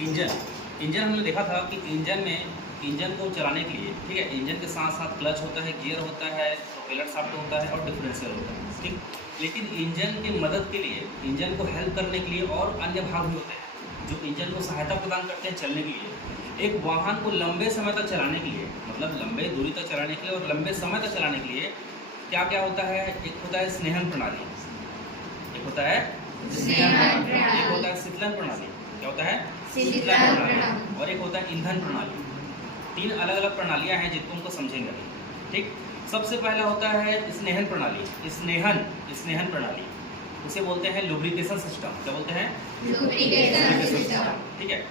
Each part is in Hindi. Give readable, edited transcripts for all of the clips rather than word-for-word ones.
इंजन इंजन हमने देखा था कि इंजन को चलाने के लिए, ठीक है, इंजन के साथ साथ क्लच होता है, गियर होता है, प्रोपेलर शाफ्ट होता है और डिफरेंशियल होता है, ठीक। लेकिन इंजन की मदद के लिए, इंजन को हेल्प करने के लिए और अन्य भाग भी होते हैं जो इंजन को सहायता प्रदान करते हैं चलने के लिए। एक वाहन को लंबे समय तक चलाने के लिए, मतलब लंबे दूरी तक चलाने के लिए और लंबे समय तक चलाने के लिए क्या क्या होता है? एक होता है स्नेहन प्रणाली, एक होता है एक होता है शीतलन प्रणाली, क्या होता है? शीतलन प्रणाली। और एक होता है ईंधन प्रणाली। तीन अलग अलग प्रणालियां हैं जिनको हमको समझेंगे, ठीक। सबसे पहला होता है स्नेहन प्रणाली। स्नेहन प्रणाली उसे बोलते हैं लुब्रिकेशन सिस्टम। क्या बोलते हैं? लुब्रिकेशन सिस्टम, ठीक है।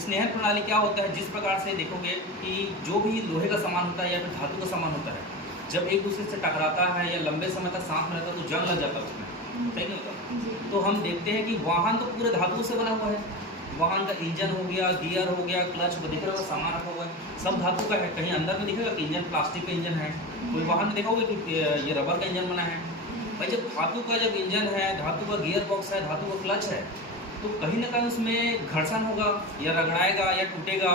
स्नेहन प्रणाली क्या होता है? जिस प्रकार से देखोगे कि जो भी लोहे का सामान होता है या फिर धातु का सामान होता है, जब एक दूसरे से टकराता है या लंबे समय तक साथ में रहता है तो जंग लग जाता है उसमें, सही नहीं होता। तो हम देखते हैं कि वाहन तो पूरे धातु से बना हुआ है। वाहन का इंजन हो गया, गियर हो गया, क्लच को दिख रहा होगा, सामान रखा हुआ है, सब धातु का है। कहीं अंदर में दिखेगा कि इंजन प्लास्टिक का इंजन है, कोई वाहन में देखोगे कि ये रबर का इंजन बना है। भाई जब धातु का जब इंजन है, धातु का गियर बॉक्स है, धातु का क्लच है, तो कहीं ना कहीं उसमें घर्षण होगा या रगड़ाएगा या टूटेगा।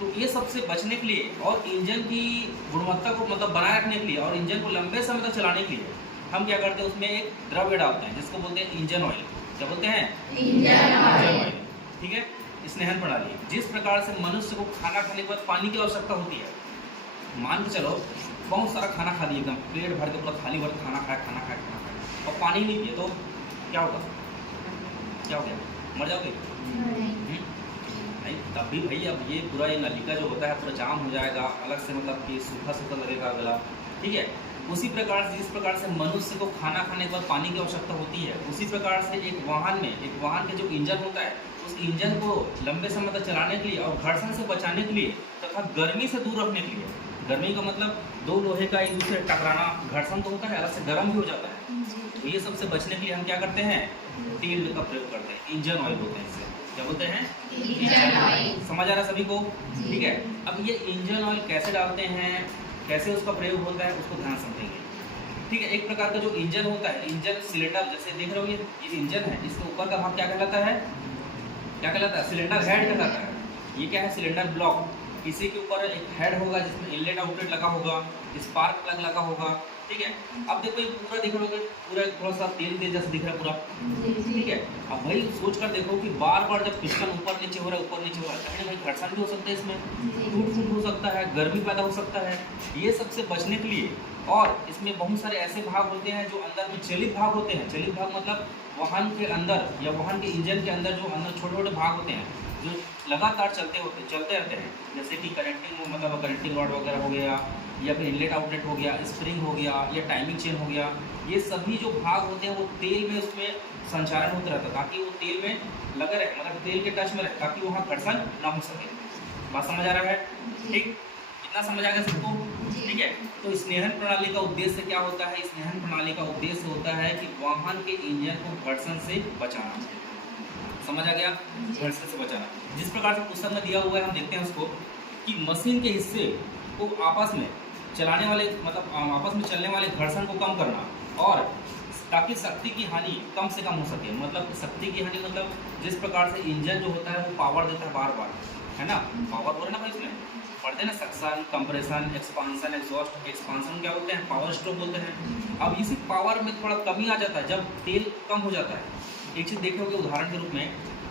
तो ये सबसे बचने के लिए और इंजन की गुणवत्ता को मतलब बनाए रखने के लिए और इंजन को लंबे समय तक चलाने के लिए हम क्या करते हैं? उसमें एक द्रव्य डालते हैं जिसको बोलते हैं इंजन ऑयल। क्या बोलते हैं? इंजन ऑयल, ठीक है। स्नेहन प्रणाली, जिस प्रकार से मनुष्य को खाना खाने के बाद पानी की आवश्यकता होती है, मान के चलो बहुत सारा खाना खा लिया, एकदम पेट भर के पूरा थाली भर खाना खाया और पानी नहीं पिए तो क्या होगा? क्या हो गया? मर जाओगे? नहीं, तब भी भाई अब ये पूरा ये नलिका जो होता है पूरा जाम हो जाएगा, अलग से मतलब कि सूखा लगेगा गला, ठीक है। उसी प्रकार से जिस प्रकार से मनुष्य को खाना खाने के बाद पानी की आवश्यकता होती है, उसी प्रकार से एक वाहन के जो इंजन होता है, उस इंजन को लंबे समय तक चलाने के लिए और घर्षण से बचाने के लिए तथा गर्मी से दूर रखने के लिए, गर्मी का मतलब दो लोहे का एक दूसरे टकराना, घर्षण तो होता है, अलग से गर्म भी हो जाता है। तो ये सबसे बचने के लिए हम क्या करते हैं? तेल का प्रयोग करते हैं, इंजन ऑयल बोलते हैं इसे। क्या बोलते हैं? Engine oil. समझ आ रहा सभी को? ठीक है। अब ये इंजन ऑयल कैसे डालते हैं, कैसे उसका प्रयोग होता है, उसको ध्यान समझेंगे, ठीक है। एक प्रकार का जो इंजन होता है, इंजन सिलेंडर जैसे देख रहे हो, ये इंजन है, इसके ऊपर का भाग क्या कहलाता है? क्या कहलाता है? सिलेंडर हेड कहलाता है। ये क्या है? Cylinder block. इसी के ऊपर एक हेड होगा जिसमें इनलेट आउटलेट लगा होगा, स्पार्क प्लग लगा होगा, ठीक है। अब देखो ये पूरा दिख रहा होगा, पूरा थोड़ा सा तेल जैसे दिख रहा है पूरा, ठीक है। अब भाई सोच कर देखो कि बार बार जब पिस्टन ऊपर नीचे हो रहा है, ऊपर नीचे हो रहा है, कहीं ना कहीं घर्षण भी हो सकता है, इसमें टूट हो सकता है, गर्मी पैदा हो सकता है। ये सबसे बचने के लिए, और इसमें बहुत सारे ऐसे भाग होते हैं जो अंदर में चलित भाग होते हैं। चलित भाग मतलब वाहन के अंदर या वाहन के इंजन के अंदर जो अंदर छोटे छोटे भाग होते हैं जो लगातार चलते रहते हैं, जैसे कि करंटिंग रॉड वगैरह हो गया, या फिर इनलेट आउटलेट हो गया, स्प्रिंग हो गया, या टाइमिंग चेन हो गया। ये सभी जो भाग होते हैं वो तेल में उसमें संचारण होता रहता है ताकि वो तेल में लगा रहे, मतलब तेल के टच में रहे, ताकि वहाँ घर्षण ना हो सके। बात समझ आ रहा है? ठीक, इतना समझ आ गया सबको? ठीक है। तो स्नेहन प्रणाली का उद्देश्य क्या होता है? स्नेहन प्रणाली का उद्देश्य होता है कि वाहन के इंजन को घर्षण से बचाना। समझ आ गया? घर्षण से बचाना। जिस प्रकार से पुस्तक में दिया हुआ है हम देखते हैं उसको कि मशीन के हिस्से को आपस में चलाने वाले मतलब आपस में चलने वाले घर्षण को कम करना, और ताकि शक्ति की हानि कम से कम हो सके। मतलब शक्ति की हानि मतलब जिस प्रकार से इंजन जो होता है वो पावर देता है बार बार, है ना, पावर हो रहा है ना भाई, इसमें पढ़ते हैं ना, suction, compression, expansion, exhaust. Expansion क्या बोलते हैं? पावर स्ट्रोक बोलते हैं। अब इसी पावर में थोड़ा कमी आ जाता है जब तेल कम हो जाता है। एक चीज़ देखे होगे उदाहरण के रूप में,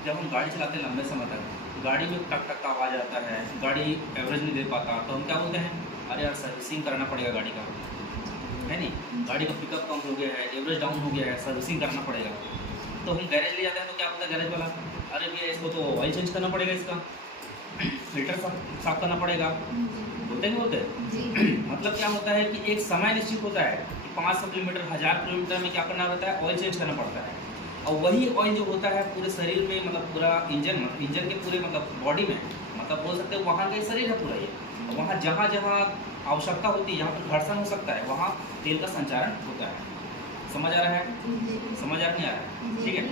जब हम गाड़ी चलाते हैं लंबे समय तक, गाड़ी में टक टक का आवाज़ आता है, गाड़ी एवरेज नहीं दे पाता, तो हम क्या बोलते हैं? अरे यार सर्विसिंग कराना पड़ेगा गाड़ी का, है नहीं, गाड़ी का पिकअप कम हो गया है, एवरेज डाउन हो गया है, सर्विसिंग करना पड़ेगा। तो हम गैरेज ले जाते हैं तो क्या बोलता है गैरेज वाला? अरे भैया इसको तो ऑयल चेंज करना पड़ेगा, इसका फिल्टर साफ करना पड़ेगा। बोलते नहीं बोलते? मतलब क्या होता है कि एक समय निश्चित होता है कि 500 किलोमीटर, 1000 किलोमीटर में क्या करना होता है? ऑयल चेंज करना पड़ता है। और वही ऑयल जो होता है पूरे शरीर में, मतलब पूरा इंजन के पूरे मतलब बॉडी में, मतलब बोल सकते हैं वहाँ का शरीर है पूरा ये, वहाँ जहाँ जहाँ आवश्यकता होती है, यहाँ पर घर्षण हो सकता है, वहाँ तेल का संचारण होता है। समझ आ रहा है? समझ आ नहीं आ रहा है? ठीक है।